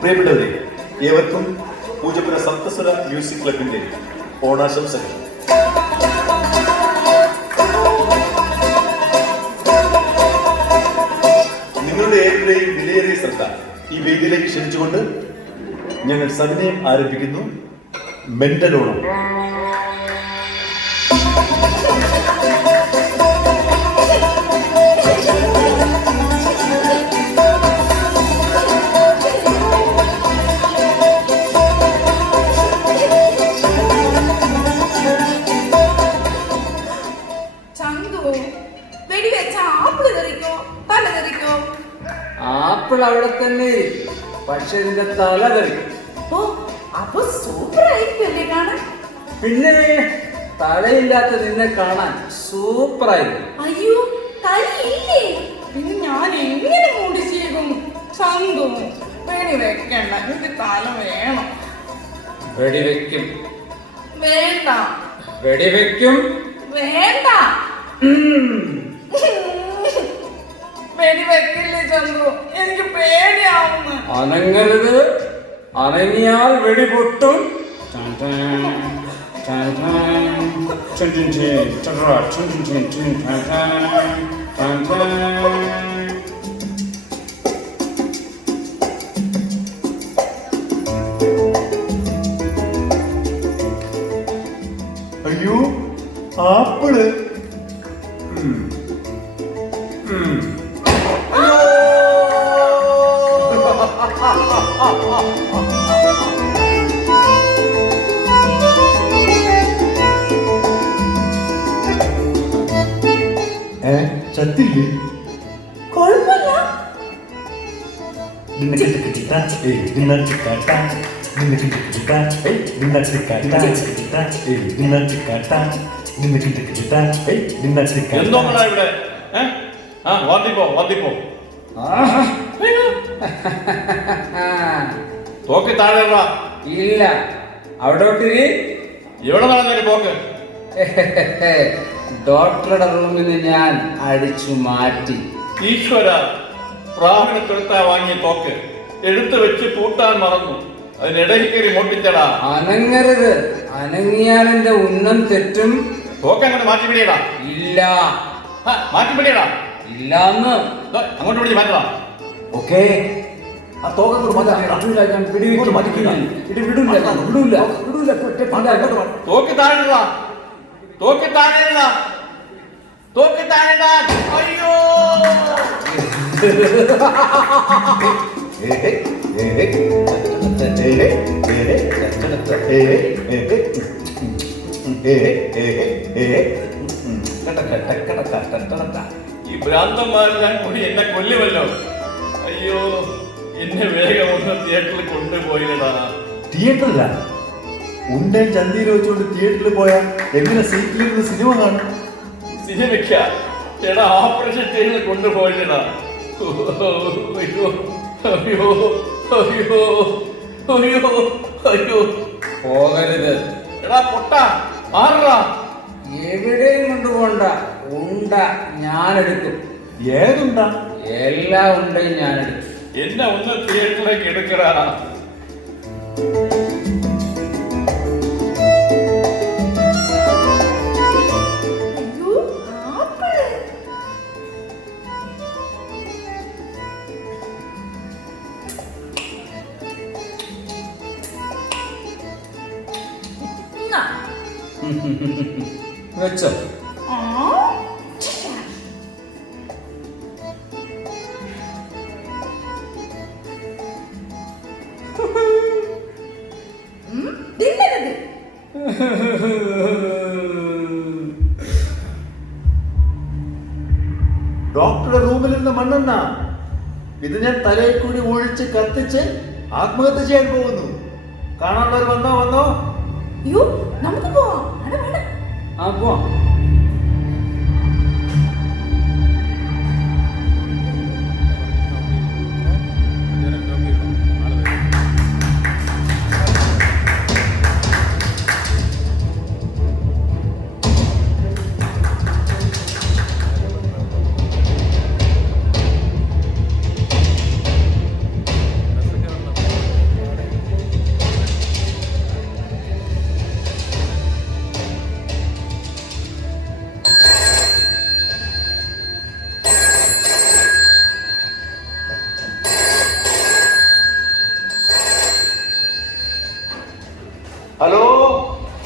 പ്രിയപ്പെട്ടവരെ, ഏവർക്കും പൂജപ്പുര സപ്തസ്വര മ്യൂസിക് ക്ലബിന്റെ ഓണാശംസകൾ. നിങ്ങളുടെ ഏവരുടെയും വിലയേറിയ ശ്രദ്ധ ഈ വേദിയിലേക്ക് ക്ഷണിച്ചുകൊണ്ട് ഞങ്ങൾ സവിനയം ആരംഭിക്കുന്നു. മെന്റൽ ഓണം. ആപ്പിൾ അവിടെ തന്നെ, പക്ഷെ ഇതിന്റെ തല തെറിക്കും. പിന്നെ തലയില്ലാത്ത നിന്നെ കാണാൻ സൂപ്പറായിരിക്കും. അയ്യോ, തലയില്ലേ? പിന്നെ ഞാൻ എങ്ങനെ മൂടി ചെയ്യും? ചന്തു, വെടി വെക്കണ്ട, എനിക്ക് തല വേണം. വെടിവെക്കും. വേണ്ട. വെടിവെക്കും. വേണ്ട. വെടി വെക്കില്ലേ ചന്തു, എനിക്ക് പേടിയാവുന്നു. അനങ്ങരുത്, അനങ്ങിയാൽ വെടി പൊട്ടും. അയ്യോ, ആപ്പിള്. ചത്തില്ലേ? കുഴപ്പമില്ല. എന്തോന്നാ ഇവിടെ? പോക്ക് താഴെ ഇല്ല, അവിടോട്ടിരി. എവിടെ നടന്നേ പോക്ക്? ഡോക്ടറുടെ റൂമിൽ നിന്ന് ഞാൻ അടിച്ചു മാറ്റി. ഈശ്വര, പ്രാഹനത്തെടുത്താ വാങ്ങിയ തോക്ക് എടുത്തു വെച്ച് പൂട്ടാൻ മറന്നു. അതിനിടയിൽ കയറി മോട്ടിച്ചടാ. അനങ്ങരുത്, അനങ്ങിയാൽ എന്റെ ഉന്നം തെറ്റും. തോക്ക് അങ്ങനെ മാറ്റിപ്പിടിയടാ. ഇല്ല. മാറ്റിപ്പിടിയടാ. ഇല്ലാന്ന് അങ്ങോട്ട് വിളിച്ച് മാറ്റടാ. ഓക്കേ. ആ തോക്ക് തോക്ക് താഴെടാ. തോക്ക് താഴെടാ. തോക്ക് താഴെടാ. അയ്യോ, ഈ ഭ്രാന്തന്മാരെല്ലാം കൂടി എന്നെ കൊല്ലുമല്ലോ. അയ്യോ, എന്നെ വേഗം ഒന്ന് തിയേറ്ററിൽ കൊണ്ടുപോയില്ലടാ. തിയേറ്ററില്ല, ഉണ്ടേ ചന്തിയിൽ വെച്ചുകൊണ്ട് തിയേറ്ററിൽ പോയാൽ എങ്ങനെ സീറ്റിലിരുന്ന് സിനിമ കാണും? സിനിമയ്ക്ക എടാ, ഓപ്പറേഷൻ തിയേറ്ററിൽ കൊണ്ടുപോയില്ലടാ. അയ്യോ അയ്യോ അയ്യോ അയ്യോ അയ്യോ. പോകരുത്. എടാ പൊട്ടാ, മാറടാ. എവിടെയും കൊണ്ടുപോണ്ട. ഉണ്ട ഞാനെടുക്കും. ഏതുണ്ടാ? എല്ലാ ഉണ്ടയും ഞാനെടുക്കും. എന്നെ ഒന്ന് തിയേറ്ററിലേക്ക് എടുക്കടാ. വെച്ചോ. ഡോക്ടറുടെ റൂമിലിരുന്ന് മണ്ണെണ്ണ ഇത് ഞാൻ തലയിൽ കൂടി ഒഴിച്ച് കത്തിച്ച് ആത്മഹത്യ ചെയ്യാൻ പോകുന്നു. കാണാനുള്ളവർ വന്നോ വന്നോ? അയ്യോ, നമുക്ക് പോവാം. അപ്പോ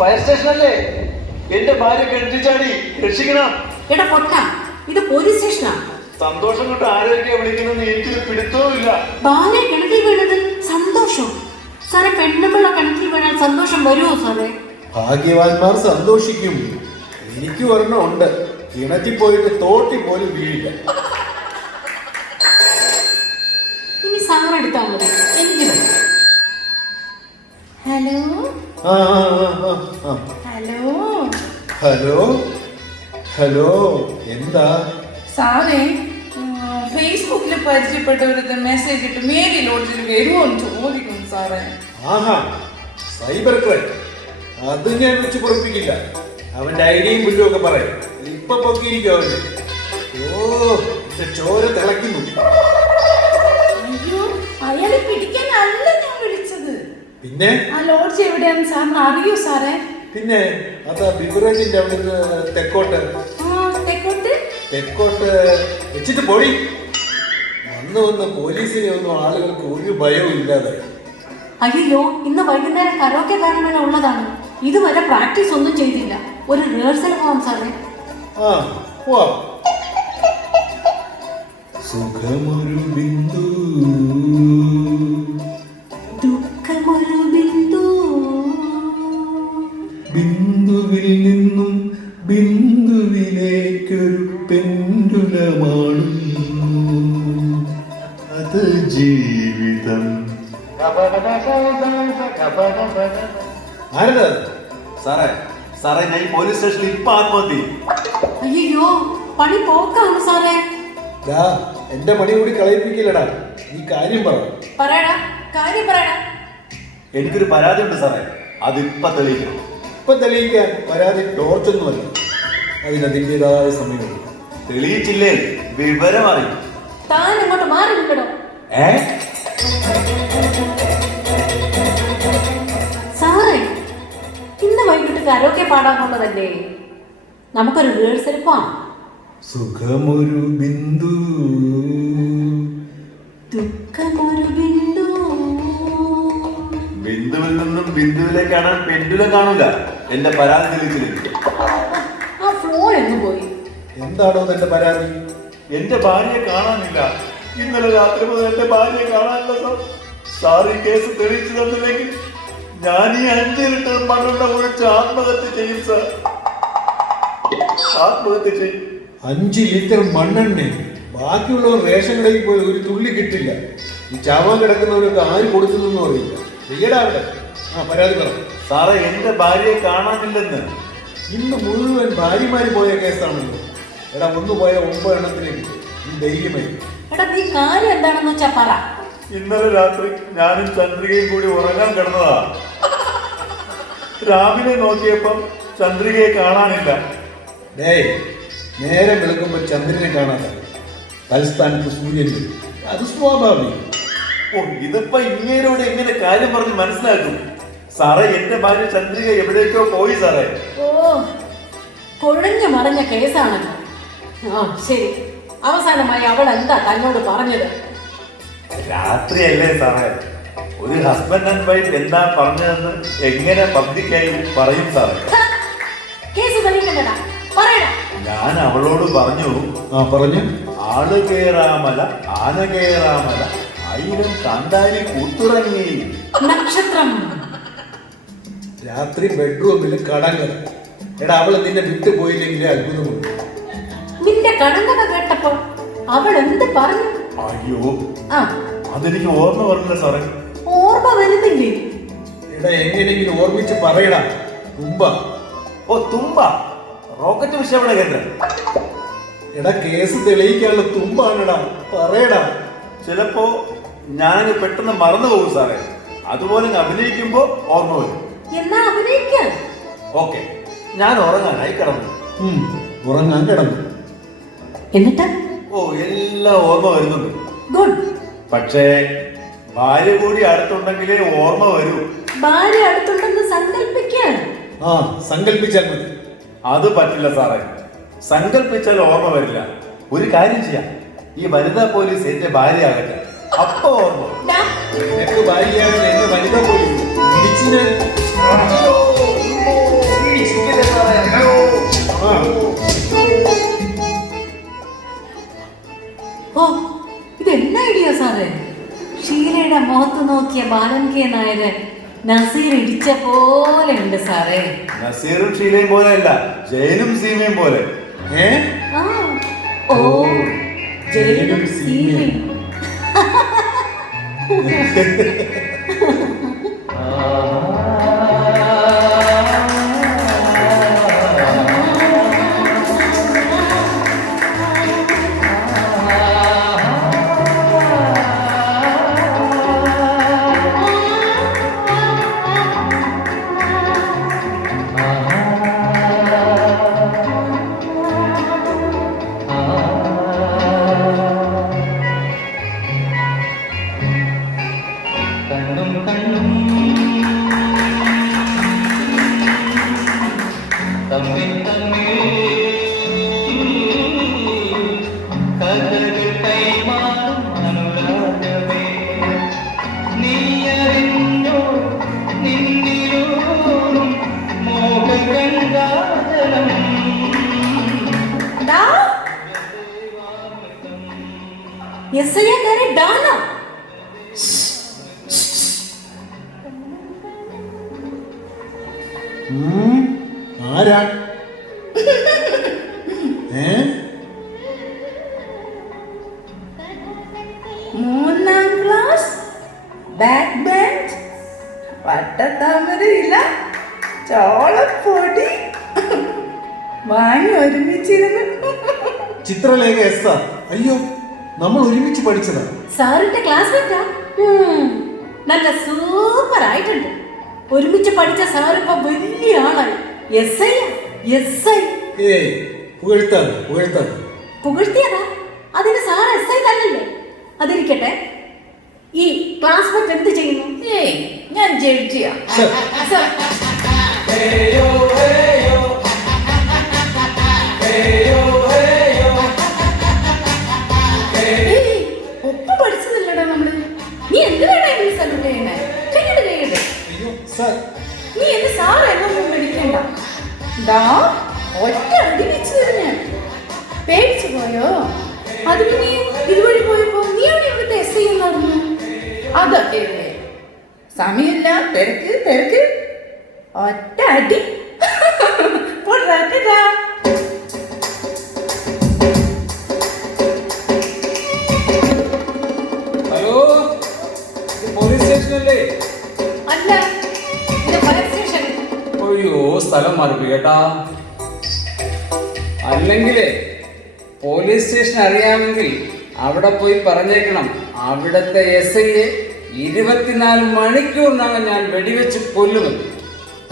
ഫയർ സ്റ്റേഷനല്ലേ? എന്റെ ഭാര്യ കിണറ്റിൽ ചാടി, രക്ഷിക്കണം. എടാ പൊട്ട, ഇത് പോലീസ് സ്റ്റേഷനാ. സന്തോഷം കൊണ്ട് ആരെയൊക്കെയാ വിളിക്കുന്നത് എനിക്കൊരു പിടുത്തവും ഇല്ല. ഭാര്യ കിണറ്റിൽ വീണത് സന്തോഷം. സാറേ, പെണ്ണുമ്പിള്ള കിണറ്റിൽ വീണാൽ സന്തോഷം വരുമോ സാറേ? ഭാഗ്യവാന്മാർ സന്തോഷിക്കും. എനിക്ക് ഒരെണ്ണം ഉണ്ട്, കിണറ്റിൽ പോയിട്ട് തോട്ടി പോലും വീഴില്ല. ഇനി സാർ എടുത്താൽ മതി, എനിക്ക് വേണം. ഹലോ ആ ആ, ആ, ആ. ഹലോ ഹലോ ഹലോ, എന്താ? സാറേ, ഫേസ്ബുക്കിൽ പരിചയപ്പെട്ട ഒരു മെസ്സേജ് ഇട്ട് മേരി ലോഡ്ജിൽ വരുമോ എന്ന് ചോദിക്കുന്നു സാറേ. ആഹാ, സൈബർ ക്രൈം. അത് ഞാൻ വെച്ച് പൊറപ്പിക്കില്ല. അവന്റെ ഐഡിയയും ബില്ലും ഒക്കെ പറയാം. ഇപ്പൊ പൊക്കിയിരിക്കും അവന്. ഓ, എന്റെ ചോര തിളയ്ക്കുന്നു. അയ്യോ, അയാളെ പിടിക്കാനല്ല ഞാൻ വിളിച്ചത്. പിന്നെ ആ ലോഡ്ജ് എവിടെയാണെന്ന് സാറിന് അറിയോ സാറേ? പിന്നെ അതാ ബിവറേജിന്റെ അവിടെ നിന്ന് തെക്കോട്ട് തെക്കോട്ട് തെക്കോട്ട് വെച്ചിട്ട് പോയി. വന്ന് പോലീസിനെ ഒന്നും ആളുകൾക്ക് ഒരു ഭയവും ഇല്ലാതെ. അയ്യോ, ഇന്ന് വൈകുന്നേരം കരോക്കെ ഗാനമേള ഉള്ളതാണ്. ഇതുവരെ പ്രാക്ടീസ് ഒന്നും ചെയ്തില്ല. ഒരു റിഹേഴ്സൽ പോവാം സാറേ. ആ, പോവാം. സുഖമൊരു ബിന്ദു, ദുഃഖമൊരു ബിന്ദു, ബിന്ദുവിൽ നിന്നും ബിന്ദുവിലേക്കൊരു പെൻഡുലമാടുന്നു. അത് ജീവിതം. ആരതാ? സാറേ സാറേ, ഞാൻ ഈ പോലീസ് സ്റ്റേഷനിൽ ഇപ്പൊ ആത്മഹത്യ. അയ്യോ, പണി പോക്കാണ് സാറേ. ദാ, എന്റെ പണി കൂടി കളയിപ്പിക്കില്ലടാ. ഈ കാര്യം പറ. പറയടാ, കാര്യം പറയടാ. എനിക്കൊരു പരാതി ഉണ്ട് സാറേ, അതിപ്പ തെളിയിക്കണം. ഇപ്പൊ തെളിയിക്കാൻ പരാതി ടോർച്ചൊന്നുമല്ല. അതിനതിൻ്റെതായ സമയമുണ്ട്. തെളിയിച്ചില്ലേ വിവരം അറിയും. താൻ ഇങ്ങോട്ട് മാറി നിൽക്കണോ? സാറേ, ഇന്ന് വൈകിട്ട് കരോക്കെ പാടാനുള്ളതല്ലേ? നമുക്കൊരു റിഹേഴ്സൽ പോവാം. സുഖമൊരു ബിന്ദു, ദുഃഖമൊരു ബിന്ദു. ബിന്ദുവിൽ നിന്നും ബിന്ദുവിലേക്കാണ് പെൻഡുലം കാണൂല. എന്റെ പരാതി തെളിയിച്ചില്ല. ആ ഫ്ലോ എന്ന് പോയി. എന്താണോ തന്റെ പരാതി? എന്റെ ഭാര്യയെ കാണാനില്ല. ഇന്നലെ രാത്രി മുതൽ എന്റെ ഭാര്യയെ കാണാനില്ല സാർ. സാർ ഈ കേസ് തെളിയിച്ചു തന്നില്ലെങ്കിൽ ഞാൻ ഈ 5 ലിറ്റർ മണ്ണെണ്ണ ഒഴിച്ച് ആത്മഹത്യ ചെയ്യും സാർ. ആത്മഹത്യ ചെയ്യും. 5 ലിറ്റർ മണ്ണെണ്ണ. ബാക്കിയുള്ളവർ റേഷൻ കടയിൽ പോയി ഒരു തുള്ളി കിട്ടില്ല. ഈ ചാവാൻ കിടക്കുന്നവരൊക്കെ ആര് കൊടുക്കുന്നു അറിയില്ല. അവിടെ ആ പരാതി പറ. സാറേ, എന്റെ ഭാര്യയെ കാണാനില്ലെന്ന്. ഇന്ന് മുഴുവൻ ഭാര്യമാര് പോയ കേസാണല്ലോ. എടാ, ഒന്ന് പോയ 9 എണ്ണത്തിലേക്ക് ഈ ധൈര്യമായി. എടാ, നീ കാര്യം എന്താണെന്ന് വെച്ചാ പറ. ഇന്നലെ രാത്രി ഞാനും ചന്ദ്രികയും കൂടി ഉറങ്ങാൻ കിടന്നതാ. രാവിലെ നോക്കിയപ്പം ചന്ദ്രികയെ കാണാനില്ല. ഡേയ്, നേരെ വെളുക്കുമ്പോ ചന്ദ്രനെ കാണാതെ തലസ്ഥാനത്ത് സൂര്യൻ വരും. അത് സ്വാഭാവികം. ഓ, ഇതിപ്പോ ഇങ്ങേരോട് എങ്ങനെ കാര്യം പറഞ്ഞ് മനസ്സിലാക്കും? സാറേ, എന്റെ ഭാര്യ ചന്ദ്രിക എവിടേക്കോ പോയി സാറേ. ഓ, കൊഴഞ്ഞു മറിഞ്ഞ കേസാണല്ലോ. ആ ശരി, അവസാനമായി അവൾ എന്താ തന്നോട് പറഞ്ഞത്? രാത്രിയല്ലേ സാറേ, ഒരു ഹസ്ബൻഡ് ആൻഡ് വൈഫ് എന്താ പറഞ്ഞതെന്ന് എങ്ങനെ പബ്ലിക്കായി പറയും സാറേ? കേസ് തെളിയിക്കണ്ടടാ, പറയടാ. ഞാൻ അവളോട് പറഞ്ഞു, പറഞ്ഞു. ആള് കേറാമല ആന കേറാമല 1000 കാന്താരി കൂത്തുറങ്ങി. നക്ഷത്രം. രാത്രി ബെഡ്റൂമിൽ കടങ്ങൾ. എടാ, അവള് നിന്നെ വിട്ടു പോയില്ലെങ്കിലേ അത്ഭുതമുള്ളൂ. നിന്റെ കടങ്കഥ കേട്ടപ്പോ അവൾ എന്ത് പറഞ്ഞു? അയ്യോ, ആ, അതെനിക്ക് ഓർമ്മ പറഞ്ഞില്ല സാറേ. ഓർമ്മ വരുന്നില്ലേ? എടാ, എങ്ങനെയെങ്കിലും ഓർമ്മിച്ച് പറയടാ. തുമ്പ. ഓ, തുമ്പ. റോക്കറ്റ് വിക്ഷേപണ കേന്ദ്രം. എടാ, കേസ് തെളിയിക്കാനുള്ള തുമ്പാണെടാ. പറയടാ. ചിലപ്പോ ഞാനങ്ങ് പെട്ടെന്ന് മറന്നു പോകും സാറേ. അതുപോലെ അഭിനയിക്കുമ്പോ ഓർമ്മ വരും. എന്നാ അഭിനയിക്കാൻ. ഓക്കെ, ഞാൻ ഉറങ്ങാനായി കിടന്നു. ഉറങ്ങാൻ കിടന്നു. എന്നിട്ട്? ഓ, എല്ലാം ഓർമ്മ വരുന്നുണ്ട്. ഗുഡ്. പക്ഷേ ഭാര്യ കൂടി അടുത്തുണ്ടെങ്കിലേ ഓർമ്മ വരൂ. ഭാര്യ അടുത്തുണ്ടെന്ന് സങ്കല്പിക്കാൻ. ആ, സങ്കല്പിച്ചാൽ മതി. അത് പറ്റില്ല സാറേ. സങ്കല്പിച്ചാൽ ഓർമ്മ വരില്ല. ഒരു കാര്യം ചെയ്യാം, ഈ വനിതാ പോലീസ് എന്റെ ഭാര്യ ആകട്ടെ, അപ്പൊ ഓർമ്മ വരും. ഡാ, നിനക്ക് ഭാര്യയാകാൻ എന്നെ വനിതാ പോലീസ് ഇടിച്ചു ഞാൻ. നോക്കിയ ബാലൻ കെ നായര് നസീർ ഇടിച്ച പോലെ ഉണ്ട് സാറേ. നസീറും ഷീലയും പോലെയല്ല, ജയനും സീമയും പോലെ. ആ, ഓ, ജയനും സീമയും. ആരാ? മൂന്നാം ക്ലാസ് ബാക്ക് ബെഞ്ച് വട്ടത്താമരയില ചോളപ്പൊടി വാങ്ങി ഒരുമിച്ചിരുന്നു. Chitralekha S R. അയ്യോ, നമ്മൾ ഒരുമിച്ച് പഠിച്ചതാ. സാറിന്റെ ക്ലാസ്മേറ്റാ? നല്ല സൂപ്പർ ആയിട്ടുണ്ട്. ഒരുമിച്ച് പഠിച്ച സാറിപ്പോ വലിയ ആളായി. പുകഴ്ത്തിയതാ. അതിന് സാർ എസ് ഐ തന്നല്ലേ? അതിരിക്കട്ടെ, ഈ ക്ലാസ്മേറ്റ് എന്ത് ചെയ്യുന്നു? ഞാൻ ജഡ്ജിയാ. ഒപ്പ് പഠിച്ചതല്ലടാ നമ്മള്. നീ എന്തിനാണ് സല്യൂട്ട് ചെയ്യണേ? കഴിയട്ടെ കഴിയട്ടെ. നീ എന്റെ സാറ് എന്നൊന്നും പേടിക്കണ്ട. ഒറ്റ അടി വെച്ച് തരുന്ന പേടിച്ചു പോയോ? അതിന് നീ ഇതുവഴി പോയപ്പോ നീ അവിടെ ഇവിടുത്തെ എസ് ഐ നടന്നു. അതൊക്കെ സമയമില്ല, തിരക്ക് തിരക്ക്. ഒറ്റ അടി. ഹലോ, പോലീസ് സ്റ്റേഷനല്ലേ? അല്ല, ഇത് ഫയർ സ്റ്റേഷൻ. അയ്യോ, സ്ഥലം മാറി കേട്ടാ. അല്ലെങ്കിലേ പോലീസ് സ്റ്റേഷൻ അറിയാമെങ്കിൽ അവിടെ പോയി പറഞ്ഞേക്കണം, അവിടത്തെ എസ് ഐയെ 24 മണിക്കൂറിനകം ഞാൻ വെടിവെച്ച് കൊല്ലുമെന്ന്.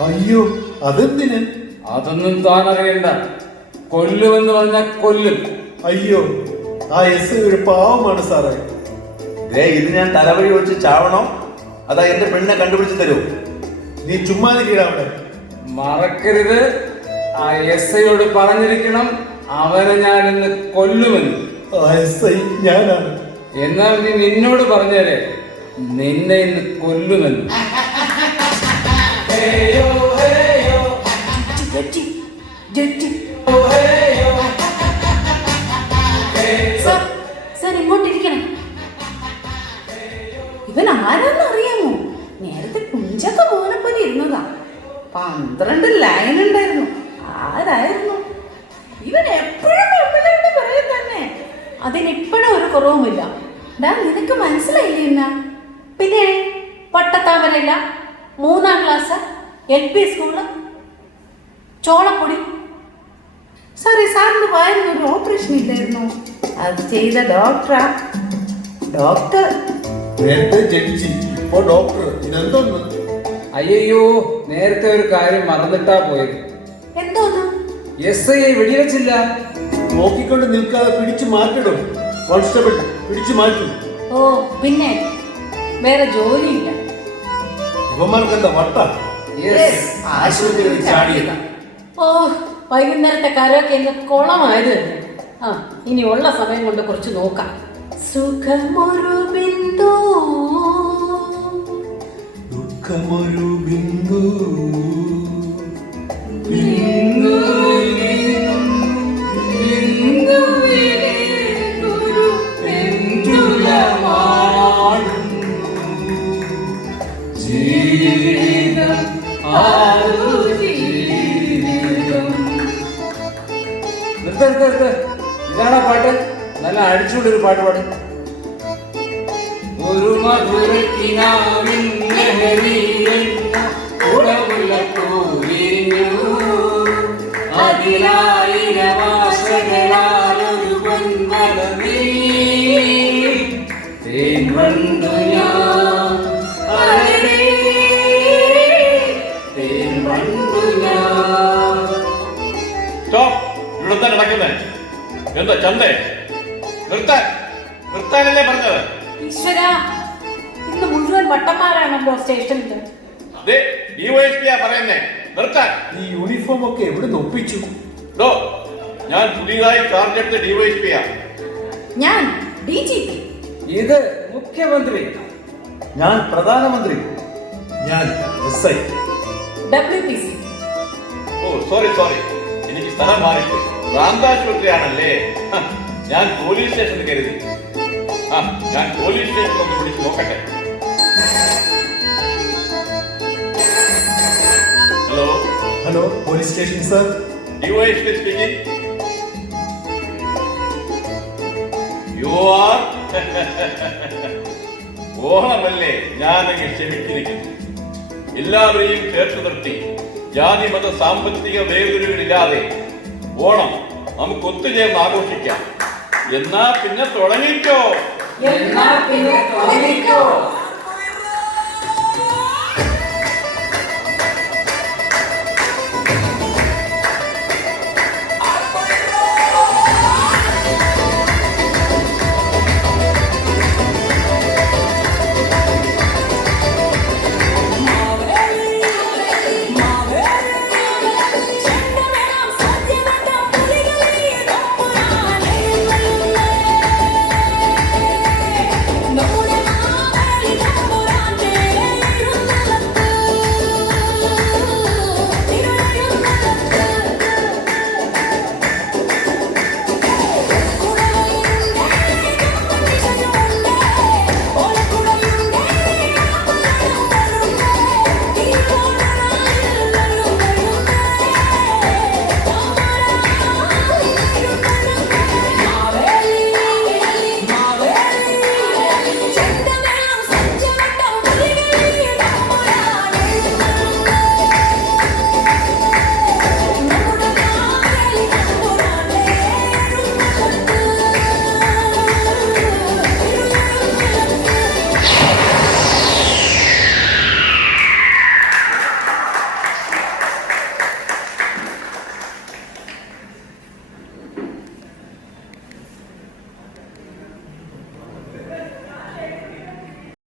അയ്യോ, അതെന്തിന്? അതൊന്നും താൻ അറിയണ്ട. കൊല്ലുമെന്ന് പറഞ്ഞാൽ കൊല്ലും. അയ്യോ, ആ എസ് ഐ ഒരു പാവമാണ് സാറേ. ഇത് ഞാൻ തലവഴി വെച്ച് ചാവണോ? അതാ എന്റെ പെണ്ണിനെ കണ്ടുപിടിച്ച് തരൂ. നീ ചുമ്മാ കീഴാവട്ടെ. മറക്കരുത്, ആ എസ് ഐയോട് പറഞ്ഞിരിക്കണം, അവനെ ഞാൻ ഇന്ന് കൊല്ലുമെന്ന്. ആ എസ് ഐ ഞാനാണ്. എന്നാൽ നീ നിന്നോട് പറഞ്ഞേരെ, നിന്നെ ഇന്ന് കൊല്ലുമെന്ന്. സാർ ഇങ്ങോട്ടിരിക്കണം. ഇവൻ ആരാന്ന് അറിയാമോ? നേരത്തെ കുഞ്ചൊക്കെ മോനെപ്പോലെ ഇരുന്നതാ. 12 ലൈൻ ഉണ്ടായിരുന്നു. ആരായിരുന്നു ഇവൻ? എപ്പോഴും പറയും തന്നെ. അതിനിപ്പോഴും ഒരു കുറവുമില്ല. നിനക്ക് മനസ്സിലായില്ലേ എന്നാ? പിന്നെ പട്ടത്താമരയില്ല, 3ാം ക്ലാസ് LP സ്കൂള്, ചോളപ്പൊടി. സാറേ, സാറിന് വായിരുന്നൊരു ഓപ്പറേഷൻ ഇല്ലായിരുന്നു? അത് ചെയ്ത ഡോക്ടറാ. ഡോക്ടർ നേരത്തെ ജഡ്ജി, ഇപ്പോ ഡോക്ടർ. ഇതെന്തോന്ന്? അയ്യോ, നേരത്തെ ഒരു കാര്യം മറന്നിട്ടാ പോയത്. എന്തോന്ന്? എസ് ഐ വെടിവെച്ചില്ല. നോക്കിക്കൊണ്ട് നിൽക്കാതെ പിടിച്ചു മാറ്റണം. കോൺസ്റ്റബിൾ പിടിച്ചു മാറ്റും. ഓ, പിന്നെ വേറെ ജോലിയില്ല. ഇവന്മാർക്ക് എന്താ വട്ട? ആശുപത്രിയിൽ ചാടിയതാ. ഓ, വൈകുന്നേരത്തെ കരയൊക്കെ ഇന്ന് കുളമായത് തന്നെ. ഇനി ഉള്ള സമയം കൊണ്ട് കുറച്ച് നോക്കാം. സുഖമൊരു ബിന്ദു, ദുഃഖമൊരു ബിന്ദു, ജീവിതം ആരു ജീവിതം. നിർത്ത്. ഇതാണോ പാട്ട്? നല്ല അടിച്ചുകൊണ്ടൊരു പാട്ട് പാടും. ഒരു മധുരക്കിനാവിൻ ലഹരിയിലെന്ന ഉടമുല്ലപ്പൂവിരിഞ്ഞു. അതിലായിരവാസകളാലൊരു പൊന്മലമീ തേൻ വന്നു ഞാൻ. അരേ തേൻ വന്നു ഞാൻ. സ്റ്റോപ്പ്. ഇവിടെ എന്താ നടക്കുന്നത്? എന്താ ചന്തേ? നിർത്താനല്ലേ പറഞ്ഞത്? ഈശ്വര, ഇന്ന് മുഴുവൻ വട്ടന്മാരാണല്ലോ സ്റ്റേഷനിൽ. ഡിവൈഎസ്പിയാ പറയുന്നേ, നിർത്താൻ. ഈ യൂണിഫോം ഒക്കെ എവിടെ നിന്ന് ഒപ്പിച്ചു? ഞാൻ പുതിയതായി ചാർജ് എടുത്ത ഡിവൈഎസ്പിയാ. ഞാൻ DGP. ഇത് മുഖ്യമന്ത്രി. ഞാൻ പ്രധാനമന്ത്രി. ഞാൻ SI. WPC. ഓ സോറി, എനിക്ക് സ്ഥലം മാറിപ്പോയി. പ്രാന്താശുപത്രിയാണല്ലേ? ഞാൻ പോലീസ് സ്റ്റേഷനിൽ കരുതി. ഞാൻ പോലീസ് സ്റ്റേഷനിൽ ഒന്ന് വിളിച്ച് നോക്കട്ടെ. Hello, police station sir. DYSP speaking. You are ഓണമല്ലേ? ഞാനങ്ങ് ക്ഷമിച്ചിരിക്കുന്നു. എല്ലാവരെയും ചേർത്ത് നിർത്തി ജാതി മത സാമ്പത്തിക വേർതിരിവുകളില്ലാതെ ഓണം നമുക്ക് ഒത്തുചേർന്ന് ആഘോഷിക്കാം. എന്നാ പിന്നെ തുടങ്ങിക്കോ.